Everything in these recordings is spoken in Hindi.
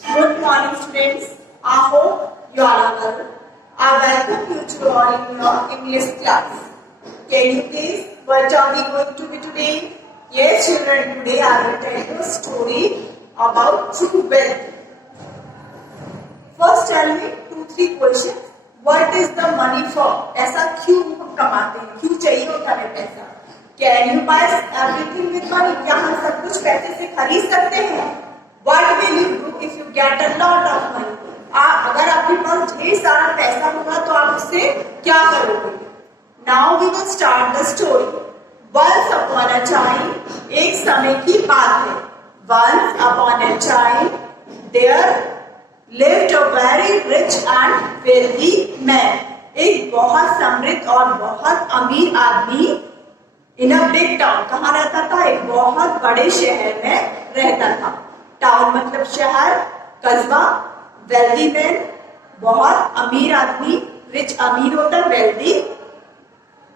Good morning, students. I hope you all are well. I welcome you to all in your English class. Can you please, what are we going to be today? Yes, children, today I will tell you a story about true wealth. First, tell me 2-3 questions. What is the money for? ऐसा क्यों हम कमाते हैं? क्यों चाहिए होता है पैसा? Can you buy everything with money? क्या हम सब कुछ पैसे से खरीद सकते हैं? What will you do if you get a lot of money? अगर आपके पास ढेर सारा पैसा होगा तो आप उससे क्या करोगे? Now we will start the story. Once upon a time, एक समय की बात है. Once upon a time, there lived a very rich and wealthy man. एक बहुत समृद्ध और बहुत अमीर आदमी in a big town. कहाँ रहता था? एक बहुत बड़े शहर में रहता था. टाउन मतलब शहर, कस्बा. वेल्दी मैन बहुत अमीर आदमी. रिच अमीर होता है, वेल्दी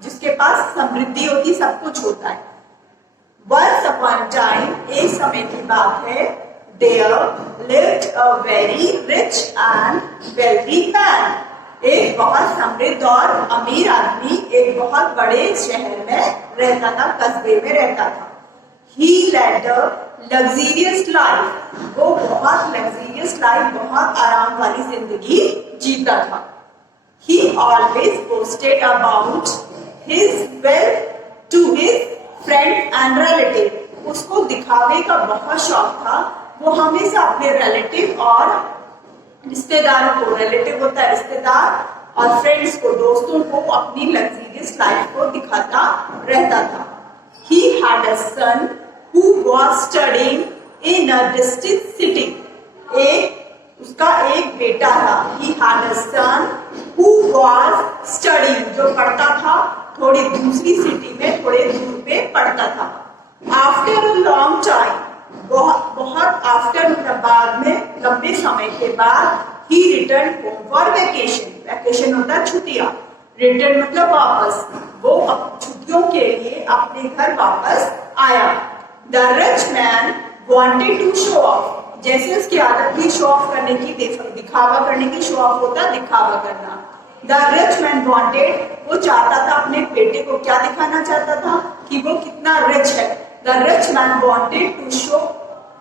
जिसके पास समृद्धि होती, सब कुछ होता है. Once upon a time, एक समय की बात है. There lived a very rich and wealthy man. एक बहुत समृद्ध और अमीर आदमी एक बहुत बड़े शहर में रहता था, कस्बे में रहता था. He led a luxurious life. वो बहुत luxurious life, बहुत आराम वाली जिंदगी जीता था. He always boasted about his wealth to his friends and relatives. उसको दिखावे का बहुत शौक था. वो हमेशा अपने रिलेटिव और रिश्तेदारों को, रिलेटिव होता है रिश्तेदार, और फ्रेंड्स को, दोस्तों को अपनी लग्जरियस लाइफ को दिखाता रहता था. He had a son who was studying in a distant city. उसका एक बेटा था. He had a son who was studying, जो पढ़ता था थोड़ी दूसरी सिटी में, थोड़े दूर पे पढ़ता था. After a long time, बहुत आफ्टर मतलब बाद में, लंबे समय के बाद, he returned home for vacation. Vacation होता है छुट्टियां. रिटर्न मतलब वापस. वो छुट्टियों के लिए अपने घर वापस आया. The rich man wanted to show off. जैसे उसकी आदत थी शो ऑफ करने की, दिखावा करने की. शो ऑफ होता है दिखावा करना. The rich man wanted, वो चाहता था अपने बेटे को क्या दिखाना चाहता था कि वो कितना रिच है. The rich man wanted to show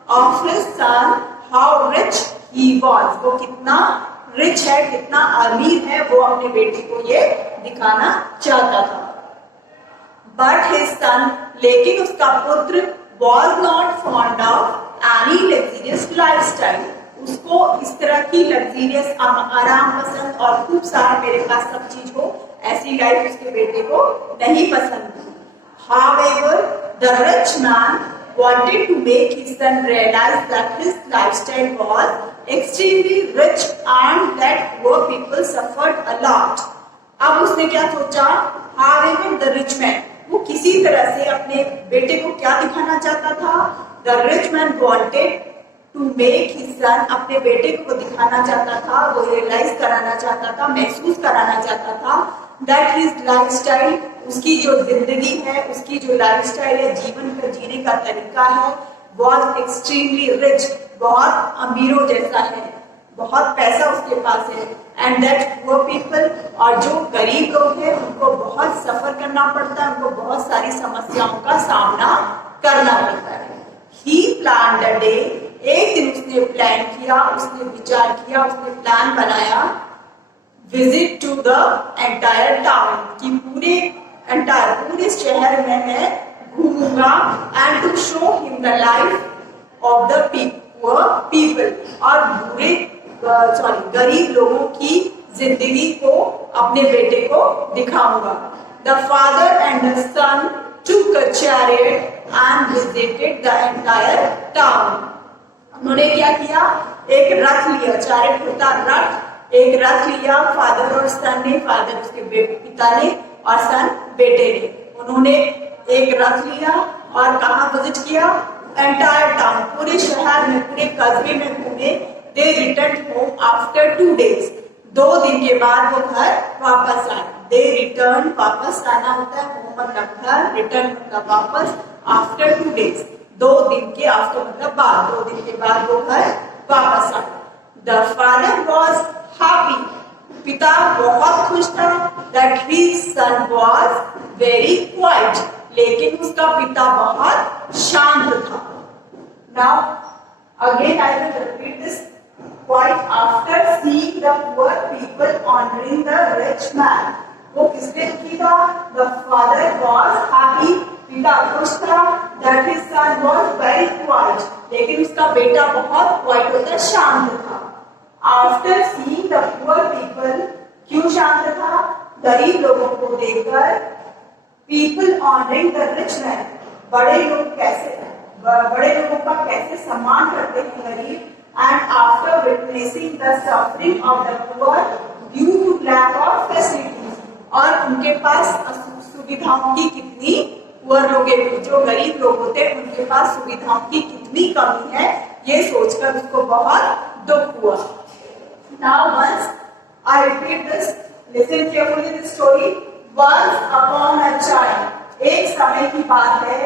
off his son how rich he was. वो कितना रिच है, कितना अमीर है, वो अपने बेटे को ये दिखाना चाहता था. But his son, लेकिन उसका पुत्र was not fond of any luxurious lifestyle. उसको इस तरह की लग्जरियस, आराम पसंद और खूब सारा मेरे पास सब चीज हो, ऐसी लाइफ उसके बेटे को नहीं पसंद थी. However, the rich man wanted to make his son realize that his lifestyle was extremely rich and that poor people suffered a lot. अब उसने क्या सोचा? However, the rich man, वो किसी तरह से अपने बेटे को क्या दिखाना चाहता था? The rich man wanted to make his son, अपने बेटे को दिखाना चाहता था, वो रियलाइज कराना चाहता था, महसूस कराना चाहता था that his lifestyle, उसकी जो जिंदगी है, उसकी जो लाइफस्टाइल है, जीवन का जीने का तरीका है, was extremely rich, बहुत अमीरों जैसा है, बहुत पैसा उसके पास है. एंड दैट poor people, और जो गरीब लोग हैं उनको बहुत सफर करना पड़ता है, उनको बहुत सारी समस्याओं का सामना करना पड़ता है. He planned a day, एक दिन उसने प्लान किया, उसने विचार किया, उसने प्लान बनाया. Visit to the entire town, कि पूरे शहर में मैं घूमूंगा. And to show him the life of the poor people, और गरीब लोगों की जिंदगी को अपने बेटे को दिखाऊंगा. The father and the son took a chariot and visited the entire town. उन्होंने क्या किया? एक रथ लिया. चैरियट होता रथ. एक रथ लिया फादर और सन ने, फादर उसके पिता ने और सन बेटे ने. उन्होंने एक रथ लिया और कहाँ विजिट किया? एंटायर टाउन, पूरे शहर में, पूरे कस्बे में घूमे. दे रिटर्न होम आफ्टर 2 days. 2 दिन के बाद वो घर वापस आए. दे रिटर्न, वापस आना होता है, होम मतलब घर, रिटर्न मतलब वापस. आफ्टर 2 days, 2 दिन के, आफ्टर मतलब बाद, 2 दिन के बाद वो घर वापस आए। द फादर वॉज हैप्पी, पिता बहुत खुश था, that his son was very quite, लेकिन उसका पिता बहुत शांत था। Now again I will repeat this quite after seeing the poor people honouring the rich man. वो किसने दुखी था? द फादर वॉज हैप्पी, पिता खुश था, that his son was very quite, लेकिन उसका बेटा बहुत क्वाइट होता शांत था। After seeing the poor people, क्यों शांत था? गरीब लोगों को देखकर, people honouring the rich man, बड़े लोगों का कैसे सम्मान करते हैं गरीब, and after witnessing the suffering of the poor due to lack of facilities, और उनके पास सुविधाओं की कितनी, पुअर लोग जो गरीब लोग होते हैं उनके पास सुविधाओं की कितनी कमी है, ये सोचकर उसको बहुत दुख हुआ। Now once I repeat this, listen carefully this story. Once upon a time, एक समय की बात है,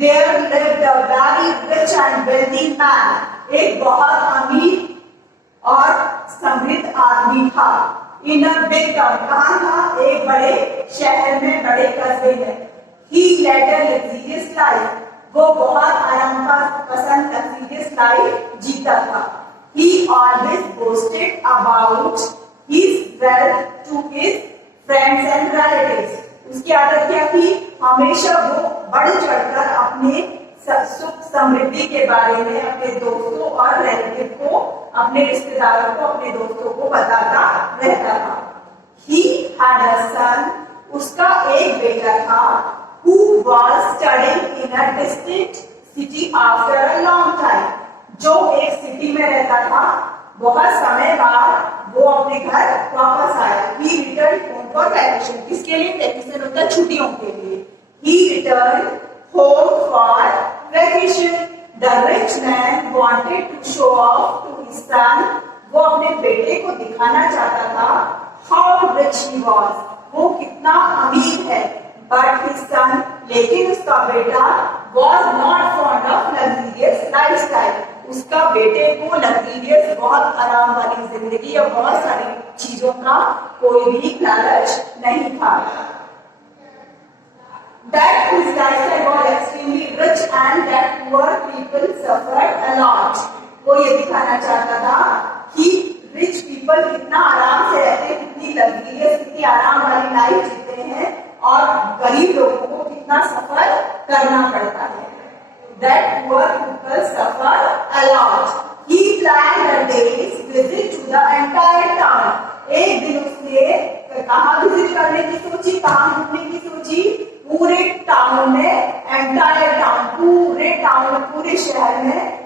there lived a very rich and wealthy man, एक बहुत अमीर और समृद्ध आदमी था। In a big town, कहाँ था? एक बड़े शहर में, बड़े कस्बे में। He led a luxurious life, वो बहुत आराम का पसंद luxurious life जीता था। He always boasted about his wealth to his friends and relatives. उसकी आदत क्या थी? हमेशा वो बढ़ चढ़कर अपने सुख समृद्धि के बारे में अपने दोस्तों और रिलेटिव को, अपने रिश्तेदारों को, अपने दोस्तों को बताता रहता था। He had a son, उसका एक बेटा था, who was studying in a distant city after a long time, जो एक सिटी में रहता था, बहुत समय बाद वो अपने घर वापस आया। He returned home for vacation, किसके लिए? वैकेशन होता है छुट्टियों के लिए। He returned home for vacation. The rich man wanted to show off to his son, वो अपने बेटे को दिखाना चाहता था how rich he was, वो कितना अमीर है। But his son, लेकिन उसका बेटा was not fond of luxurious lifestyle, उसका बेटे को लग्जरियस, बहुत आराम वाली जिंदगी और बहुत सारी चीजों का कोई भी लालच नहीं था। That his lifestyle was extremely rich and that poor people suffered a lot. वो ये दिखाना चाहता था कि रिच पीपल कितना आराम से रहते हैं, कितनी लग्जरियस, कितनी आराम वाली लाइफ जीते हैं, और गरीब लोगों को कितना सफर करना पड़ता है। That poor people suffer a lot. He planned a day's visit to the entire town. एक दिन उसने कहाँ विजिट करने की सोची, कहाँ घूमने की सोची? पूरे टाउन में, एंटायर टाउन, पूरे टाउन, पूरे शहर में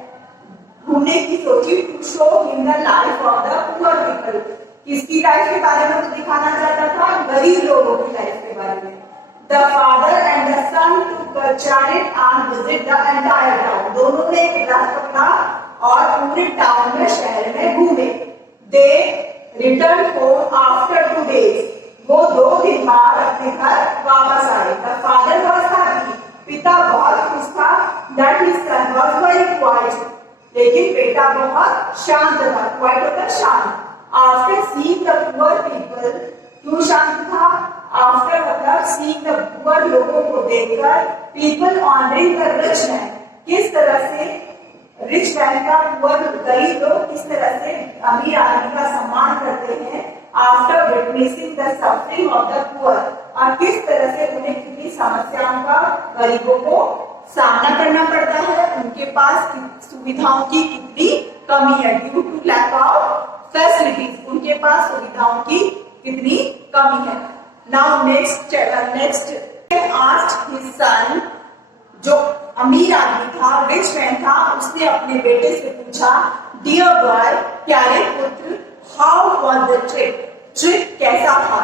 घूमने की सोची। To show him the life of the poor people, किसकी लाइफ के बारे में तो दिखाना चाहता था? गरीब लोगों की लाइफ के बारे में। The father and the son to chariot and visit the entire town, दोनों ने एक रात पकड़ा और पूरे टाउन में, शहर में घूमे। दे रिटर्न होम आफ्टर 2 days, वो 2 दिन बाद अपने घर वापस आए। द फादर वॉज हैप्पी, पिता बहुत खुश था, that his son was very quite, लेकिन बेटा बहुत शांत था। क्वाइट होता शांत। After seeing the poor people, क्यों शांत था? आफ्टर मतलब सीइंग द पुअर, लोगों को देखकर, people honouring the rich man, किस तरह से रिच मैन का, पुअर गरीब लोग किस तरह से अमीर आदमी का सम्मान करते हैं। After witnessing the suffering of the poor, और किस तरह से उन्हें कितनी समस्याओं का गरीबों को सामना करना पड़ता है, उनके पास सुविधाओं की कितनी कमी है। Due to lack of facilities, उनके पास सुविधाओं की कितनी कमी है। Now next asked his son, जो अमीर आदमी था, रिच मैन था, उसने अपने बेटे से पूछा, डियर बॉय, प्यारे पुत्र, how was the trip, trip कैसा था?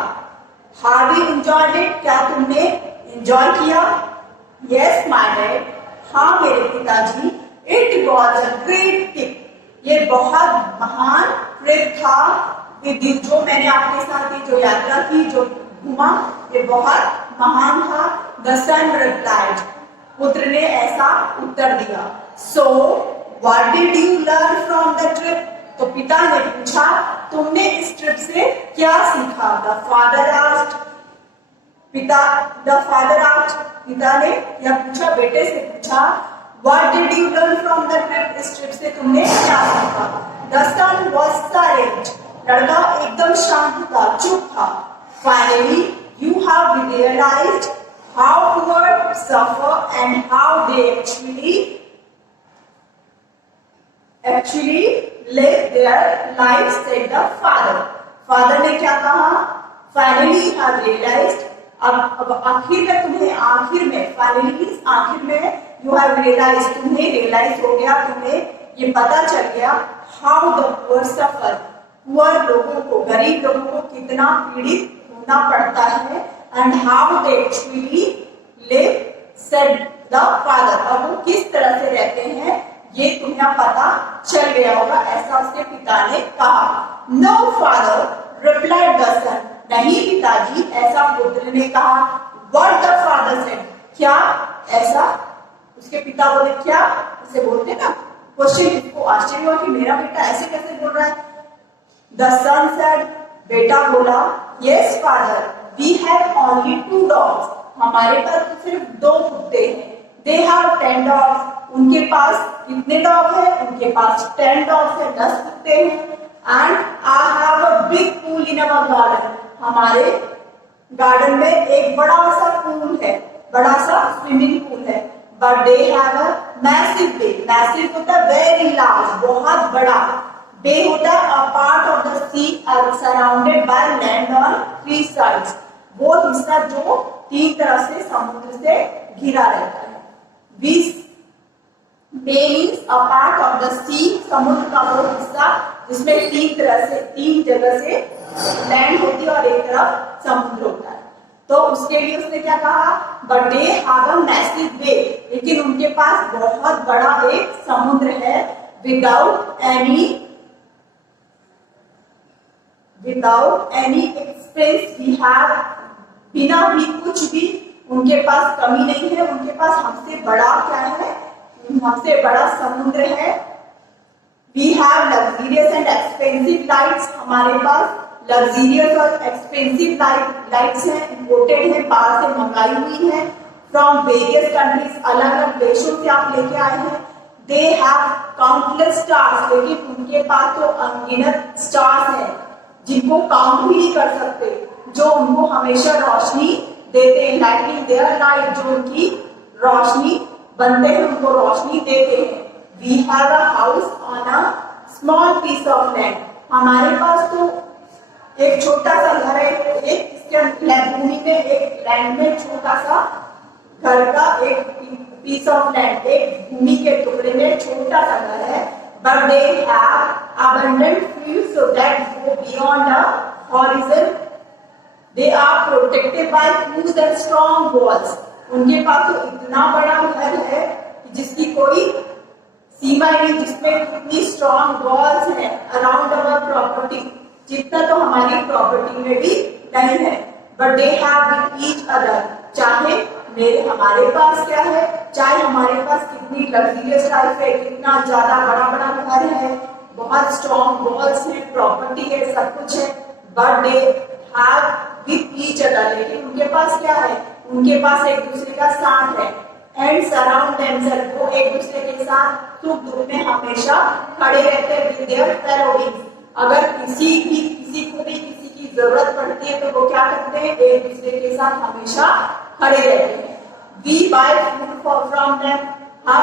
हैव यू एंजॉयड इट, क्या तुमने एंजॉय किया? यस माय डैड, हाँ मेरे पिताजी। It was a great trip, ये बहुत महान ट्रिप था, जो मैंने आपके साथ जो यात्रा की, जो घूमा, ये बहुत महान था। द सन रिप्लाइड, पुत्र ने ऐसा उत्तर दिया। So what did you learn from the trip? तो पिता ने पूछा, तुमने इस ट्रिप से क्या सीखा? द फादर आस्क्ड, पिता ने यह पूछा, बेटे से पूछा, what did you learn from the trip? इस ट्रिप से तुमने क्या सीखा? द सन वाज साइलेंट, लड़का एकदम शांत था, चुप था। Finally you have realised how poor suffer and how they actually live their lives, said the father. Father ने क्या कहा? Finally you have realized, अब आखिर में तुम्हें, आखिर में, finally आखिर में you have realized, तुम्हें realize हो गया, तुम्हें ये पता चल गया how the poor suffer, poor लोगों को, गरीब लोगों को कितना पीड़ित होना पड़ता है, and how they actually live, said the father, और वो किस तरह से रहते हैं ये तुम्हें पता चल गया होगा, ऐसा उसके पिता ने कहा। नो फादर रिप्लाइड द सन, नहीं पिताजी, ऐसा पुत्र ने कहा। व्हाट द फादर सेड, क्या? ऐसा उसके पिता बोले, क्या? उसे बोलते ना क्वेश्चन, इसको आश्चर्य हुआ कि मेरा बेटा ऐसे कैसे बोल रहा है। द सन सेड, बेटा बोला, yes father, we have only 2 dogs, हमारे पास तो सिर्फ 2 कुत्ते हैं। दे हैव 10 डॉग्स, उनके पास कितने डॉग है? उनके पास 10 डॉग्स है, 10 कुत्ते हैं। And I have a big pool in our garden, हमारे गार्डन में एक बड़ा सा पूल है, बड़ा सा स्विमिंग पूल है। But they have a massive bay, massive होता है वेरी लार्ज, बहुत बड़ा। बे होता है a part of the sea surrounded by land on 3 sides, वो हिस्सा जो 3 तरफ से समुद्र से घिरा रहता है। Bay means a part of the sea, समुद्र का वो हिस्सा जिसमें 3 जगह से लैंड होती है और एक तरफ समुद्र होता है। तो उसके लिए उसने क्या कहा? But they have a massive bay, लेकिन उनके पास बहुत बड़ा एक समुद्र है। Without any expense we have, बिना भी कुछ भी उनके पास कमी नहीं है, उनके पास हमसे बड़ा क्या है? हमसे बड़ा समुद्र है। We have luxurious and expensive lights, हमारे पास लग्जरियस और एक्सपेंसिव लाइट्स हैं, इम्पोर्टेड है, बाहर से मंगाई हुई है। फ्रॉम वेरियस कंट्रीज, अलग अलग देशों से आप लेके आए हैं। दे हैव काउंटलेस स्टार्स, लेकिन उनके पास तो अनगिनत स्टार्स हैं जिनको काउंट भी नहीं कर सकते, जो उनको हमेशा रोशनी देते हैं। लाइटिंग देयर लाइट, जो उनकी रोशनी बनते हैं, उनको रोशनी देते हैं। We have a house on a small piece of land, हमारे पास तो एक छोटा सा घर है, एक इसके भूमि में, एक लैंड में छोटा सा घर का एक पीस ऑफ लैंड, एक भूमि के टुकड़े में छोटा सा घर है। But they have abundant field so that go beyond the horizon, they are protected by huge and strong walls, उनके पास तो इतना बड़ा घर है जिसकी कोई सीमा नहीं, जिसमें कितनी स्ट्रॉन्ग वॉल्स हैं अराउंड अवर प्रॉपर्टी, जितना तो हमारी प्रॉपर्टी में भी नहीं है। But they have with each other, चाहे हमारे पास क्या है, चाहे हमारे पास कितनी लग्जरियस लाइफ है, कितना ज्यादा बड़ा बड़ा घर है, बहुत स्ट्रॉन्ग वॉल्स है, प्रॉपर्टी है, सब कुछ है, but they have with each other, लेकिन उनके पास क्या है? उनके पास एक दूसरे का साथ है। एंड सराउंड देमसेल्फ, वो एक दूसरे के साथ सुख दुख में हमेशा खड़े रहते हैं। विद देयर फेलो बीइंग्स, अगर किसी को भी किसी की जरूरत पड़ती है तो वो क्या करते हैं? एक दूसरे के साथ हमेशा खड़े रहते हैं। We buy food from them, हम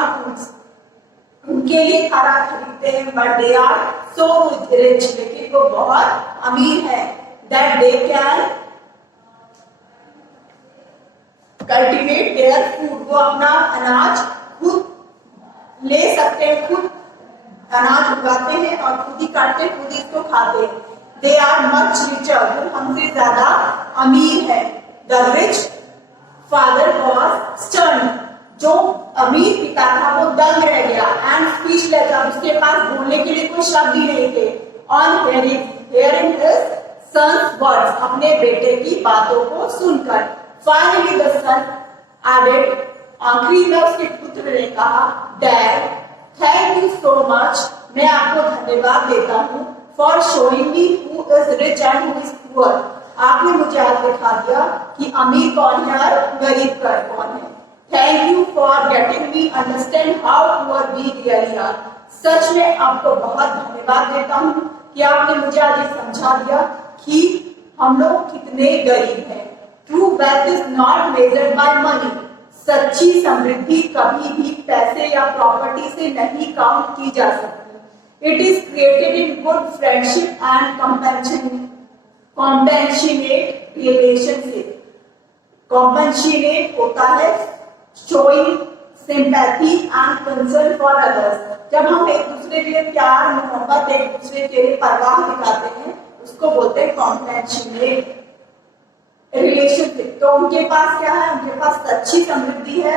उनके लिए खाना खरीदते हैं। But they are so rich, लेकिन वो बहुत अमीर है। That they can cultivate their food, वो अपना अनाज खुद ले सकते हैं, खुद अनाज उगाते हैं और खुद ही काटते हैं, खुद ही इसको खाते हैं। दे आर मच रिचर, वो हमसे ज्यादा अमीर है। The rich father was stern, जो अमीर पिता था वो दंग रह गया। एंड स्पीचलेस, अब उसके पास बोलने के लिए कोई शब्द ही नहीं थे। On hearing his son's words, अपने बेटे की बातों को सुनकर। फाइनली द सन एडेड, आखिरी में उसके पुत्र ने कहा, dad thank you so much, मैं आपको धन्यवाद देता हूँ, for showing me who is rich and who is poor, आपने मुझे आज दिखा दिया कि अमीर कौन है और गरीब कौन है। Thank you for getting me understand how poor we really are, सच में आपको बहुत धन्यवाद देता हूँ कि आपने मुझे आज ये समझा दिया कि हम लोग कितने गरीब हैं। True wealth is not measured by money, सच्ची समृद्धि कभी भी पैसे या प्रॉपर्टी से नहीं काउंट की जा सकती। It is created in good friendship and compassionate relationship. Compassionate होता है showing sympathy and concern for others, जब हम एक दूसरे के लिए प्यार मोहब्बत एक दूसरे के लिए परवाह दिखाते हैं उसको बोलते हैं कॉम्पेशनेट रिलेशनशिप। तो उनके पास क्या है, उनके पास सच्ची समृद्धि है।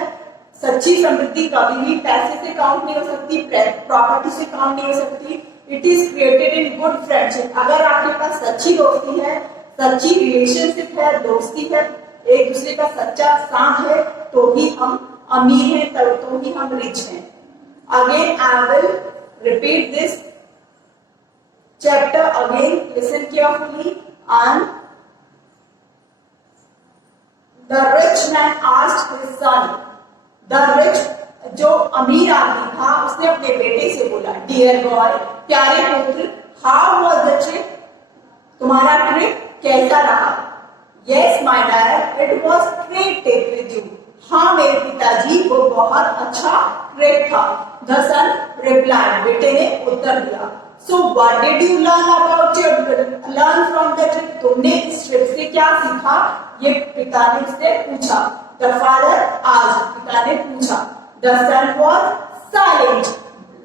सच्ची समृद्धि कभी भी पैसे से काउंट नहीं हो सकती, प्रॉपर्टी से काउंट नहीं हो सकती। It is created in good friendship, अगर आपके पास सच्ची दोस्ती है, सच्ची रिलेशनशिप है, दोस्ती है, एक दूसरे का सच्चा साथ है, तो ही हम अमीर हैं, तो ही हम रिच हैं। Again I will repeat this chapter again, listen carefully. And The rich man asked his son, the rich, जो अमीर आदमी था उसने अपने बेटे से बोला, डियर बॉय, प्यारे पुत्र, हाउ वॉज द ट्रिप, तुम्हारा ट्रिप कैसा रहा? Yes my dad, it was great trip with you, हाँ मेरे पिताजी वो बहुत अच्छा ट्रिप था। द सन रिप्लाइड, बेटे ने उत्तर दिया। So what did you learn from the trip, तुमने इस ट्रिप से क्या सीखा? ये पिता ने उससे पूछा। द फादर आज, पिता ने पूछा। द सन वॉज साइलेंट,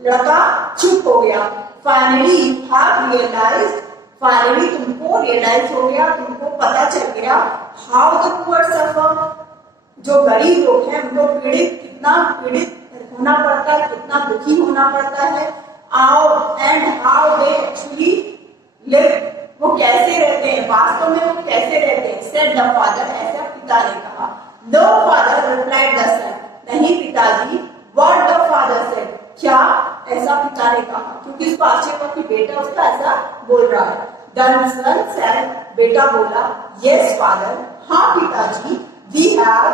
लड़का चुप हो गया। Finally you have realised, finally तुमको रियलाइज हो गया, तुमको पता चल गया, हाउ द पुअर सफर, जो गरीब लोग हैं उनको कितना पीड़ित होना पड़ता है, कितना दुखी होना पड़ता है। हाउ दे एक्चुअली लिव, वो कैसे रहते हैं, वास्तव में वो कैसे रहते हैं। सेड द फादर, ऐसा पिता ने कहा। नो फादर रिप्लाइड द सन, नहीं पिताजी। व्हाट द फादर सेड, क्या, ऐसा पिता ने कहा, क्योंकि उसको आश्चर्य हुआ कि बेटा उसका ऐसा बोल रहा है। द सन सेड, बेटा बोला, यस फादर, हाँ पिताजी, वी हैव,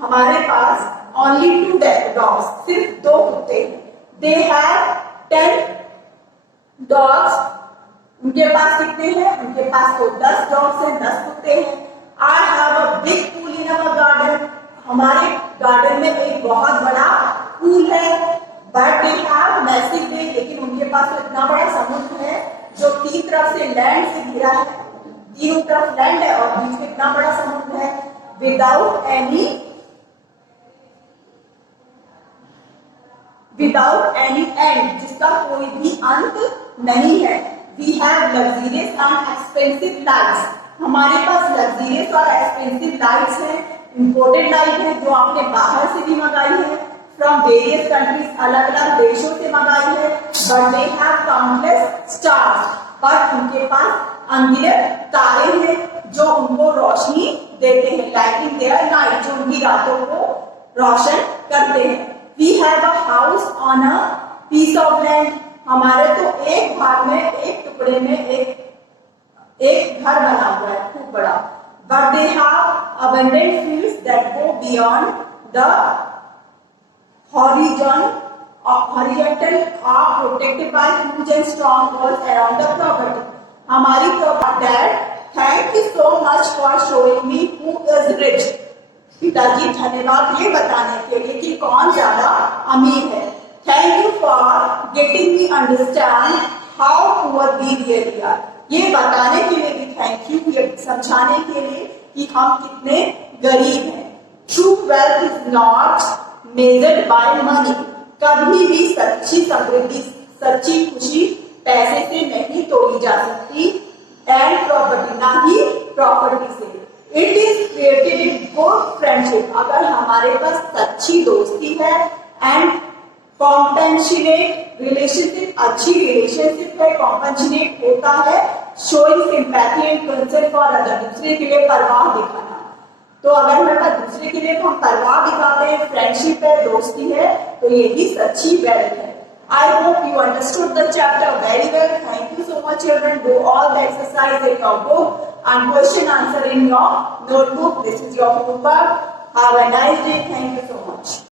हमारे पास ओनली 2 डॉग्स, सिर्फ 2 कुत्ते हैं। दे हैव 10 डॉग्स, उनके पास कितने हैं, उनके पास तो 10 डॉग्स हैं, 10 कुत्ते हैं। आई have a big pool in our garden, हमारे गार्डन में एक बहुत बड़ा पूल है। But they have massive day, लेकिन उनके पास तो इतना बड़ा समुद्र है जो 3 तरफ से लैंड से घिरा है, तीनों तरफ लैंड है और बीच में इतना बड़ा समुद्र है। विदाउट एनी एंड, जिसका कोई भी अंत नहीं है। We have luxurious and expensive lifes, हमारे पास लग्जरियस और एक्सपेंसिव लाइफ्स हैं, इंपोर्टेड लाइफ है जो आपने बाहर से भी मंगाई है, फ्रॉम वेरियस कंट्रीज, अलग अलग देशों से मंगाई है। But they have countless stars, but उनके पास अनगिनत तारे हैं जो उनको रोशनी देते हैं, लाइटिंग देयर नाइट, जो उनकी रातों को रोशन करते हैं। We have a house on a piece of land, हमारे तो एक भाग में, एक टुकड़े में एक घर बना हुआ है खूब बड़ा। But they have abundant fields that go beyond the horizontal are protected by huge and strong walls around the property. हमारी property, dad thank you so much for showing me who is rich, पिताजी धन्यवाद ये बताने के लिए कि कौन ज्यादा अमीर है। Thank you for getting me understand how poor we really are, ये बताने के लिए भी थैंक यू, ये समझाने के लिए कि हम कितने गरीब हैं। True wealth is not measured by money, कभी भी सच्ची समृद्धि, सच्ची खुशी पैसे से नहीं तोड़ी जा सकती। एंड प्रॉपर्टी, ना ही प्रॉपर्टी से। It is created in good friendship, अगर हमारे पास सच्ची दोस्ती है, एंड कॉम्पेशनेट रिलेशनशिप, अच्छी रिलेशनशिप है, कॉम्पेशनेट होता है showing sympathy and concern for other, दूसरे के लिए परवाह दिखाना। तो अगर हमारे पास दूसरे के लिए हम परवाह दिखाते हैं, फ्रेंडशिप है, दोस्ती है, तो ये भी सच्ची वेल्थ है। I hope you understood the chapter very well. Thank you so much, children. Do all the exercise in your book and question answer in your notebook. This is your homework. Have a nice day. Thank you so much.